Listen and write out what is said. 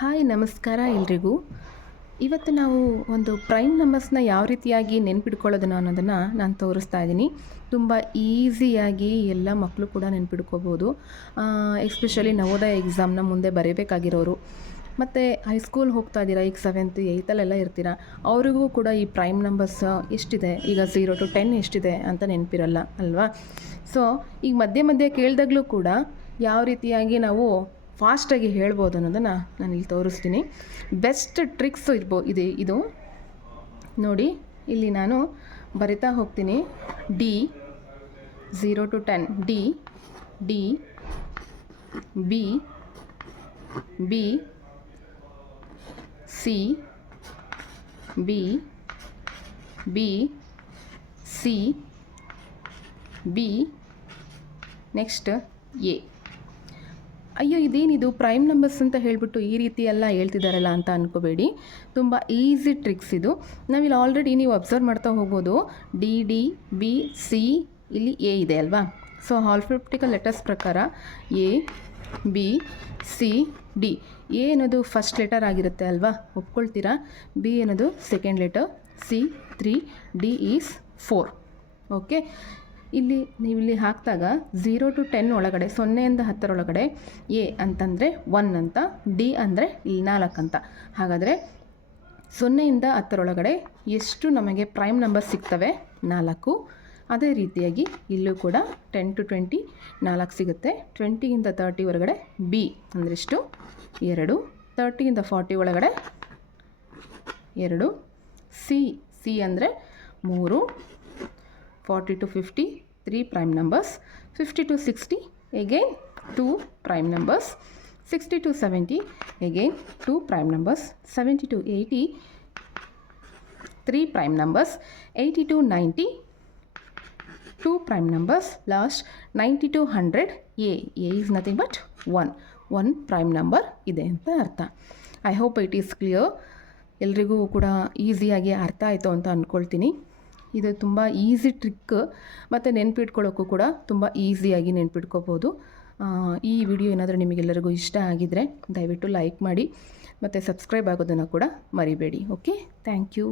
Hi ನಮಸ್ಕಾರ ಎಲ್ರಿಗೂ. ಇವತ್ತು ನಾವು ಒಂದು ಪ್ರೈಮ್ ನಂಬರ್ಸ್ನ ಯಾವ ರೀತಿಯಾಗಿ ನೆನ್ಪಿಟ್ಕೊಳ್ಳೋದನ್ನು ಅನ್ನೋದನ್ನು ನಾನು ತೋರಿಸ್ತಾ ಇದ್ದೀನಿ. ತುಂಬ ಈಸಿಯಾಗಿ ಎಲ್ಲ ಮಕ್ಕಳು ಕೂಡ ನೆನ್ಪಿಟ್ಕೋಬೋದು. ಎಸ್ಪೆಷಲಿ ನವೋದಯ ಎಕ್ಸಾಮ್ನ ಮುಂದೆ ಬರೀಬೇಕಾಗಿರೋರು ಮತ್ತು ಹೈಸ್ಕೂಲ್ ಹೋಗ್ತಾ ಇದ್ದೀರಾ, ಈಗ 7th 8thಲ್ಲೆಲ್ಲ ಇರ್ತೀರ, ಅವರಿಗೂ ಕೂಡ ಈ ಪ್ರೈಮ್ ನಂಬರ್ಸ್ ಎಷ್ಟಿದೆ, ಈಗ 0 to 10 ಎಷ್ಟಿದೆ ಅಂತ ನೆನಪಿರಲ್ಲ ಅಲ್ವಾ. ಸೊ ಈಗ ಮಧ್ಯೆ ಮಧ್ಯೆ ಕೇಳಿದಾಗಲೂ ಕೂಡ ಯಾವ ರೀತಿಯಾಗಿ ನಾವು ಫಾಸ್ಟಾಗಿ ಹೇಳ್ಬೋದು ಅನ್ನೋದನ್ನು ನಾನು ಇಲ್ಲಿ ತೋರಿಸ್ತೀನಿ. ಬೆಸ್ಟ್ ಟ್ರಿಕ್ಸು ಇದು ನೋಡಿ. ಇಲ್ಲಿ ನಾನು ಬರಿತಾ ಹೋಗ್ತೀನಿ. D 0 to 10, D D B B C B B C B next A. ಅಯ್ಯೋ ಇದೇನಿದು ಪ್ರೈಮ್ ನಂಬರ್ಸ್ ಅಂತ ಹೇಳಿಬಿಟ್ಟು ಈ ರೀತಿ ಎಲ್ಲ ಹೇಳ್ತಿದ್ದಾರಲ್ಲ ಅಂತ ಅಂದ್ಕೋಬೇಡಿ. ತುಂಬ ಈಸಿ ಟ್ರಿಕ್ಸ್ ಇದು. ನಾವಿಲ್ಲಿ ಆಲ್ರೆಡಿ ನೀವು ಅಬ್ಸರ್ವ್ ಮಾಡ್ತಾ ಹೋಗ್ಬೋದು. ಡಿ ಡಿ ಬಿ ಸಿ, ಇಲ್ಲಿ ಎ ಇದೆ ಅಲ್ವಾ. ಸೊ ಆಲ್ಫಾಬೆಟಿಕಲ್ ಲೆಟರ್ಸ್ ಪ್ರಕಾರ A B C D. A ಅನ್ನೋದು ಫಸ್ಟ್ ಲೆಟರ್ ಆಗಿರುತ್ತೆ ಅಲ್ವಾ, ಒಪ್ಕೊಳ್ತೀರಾ. ಬಿ ಅನ್ನೋದು second letter, C 3, D is 4. Okay, ನೀವಿಲ್ಲಿ ಹಾಕಿದಾಗ 0 to 10 ಒಳಗಡೆ, 0ಇಂದ 10 ಒಳಗಡೆ ಎ ಅಂತಂದರೆ 1 ಅಂತ, ಡಿ ಅಂದರೆ ಇಲ್ಲಿ 4 ಅಂತ. ಹಾಗಾದರೆ 0ಇಂದ 10 ಒಳಗಡೆ ಎಷ್ಟು ನಮಗೆ ಪ್ರೈಮ್ ನಂಬರ್ ಸಿಗ್ತವೆ? 4. ಅದೇ ರೀತಿಯಾಗಿ ಇಲ್ಲೂ ಕೂಡ 10 to 20 4 ಸಿಗುತ್ತೆ. 20ಇಂದ 30 ಒಳಗಡೆ ಬಿ ಅಂದ್ರೆಷ್ಟು? 2. 30ಇಂದ 40 ಒಳಗಡೆ 2. ಸಿ ಅಂದರೆ 3. 40 to 50 3 prime numbers. 50 to 60 again 2 prime numbers. 60 to 70 again 2 prime numbers. 70 to 80 3 prime numbers. 80 to 90 2 prime numbers. Last 90 to 100 A is nothing but 1 prime number ಇದೆ ಅಂತ ಅರ್ಥ. I hope it is clear. ಎಲ್ರಿಗೂ ಕೂಡ ಈಸಿಯಾಗಿ ಅರ್ಥ ಆಯಿತು ಅಂತ ಅಂದ್ಕೊಳ್ತೀನಿ. ಇದು ತುಂಬ ಈಸಿ ಟ್ರಿಕ್ ಮತ್ತು ನೆನ್ಪಿಟ್ಕೊಳ್ಳೋಕ್ಕೂ ಕೂಡ ತುಂಬ ಈಸಿಯಾಗಿ ನೆನ್ಪಿಟ್ಕೋಬೋದು. ಈ ವಿಡಿಯೋ ಏನಾದರೂ ನಿಮಗೆಲ್ಲರಿಗೂ ಇಷ್ಟ ಆಗಿದ್ದರೆ ದಯವಿಟ್ಟು ಲೈಕ್ ಮಾಡಿ ಮತ್ತು ಸಬ್ಸ್ಕ್ರೈಬ್ ಆಗೋದನ್ನು ಕೂಡ ಮರಿಬೇಡಿ. Okay, thank you.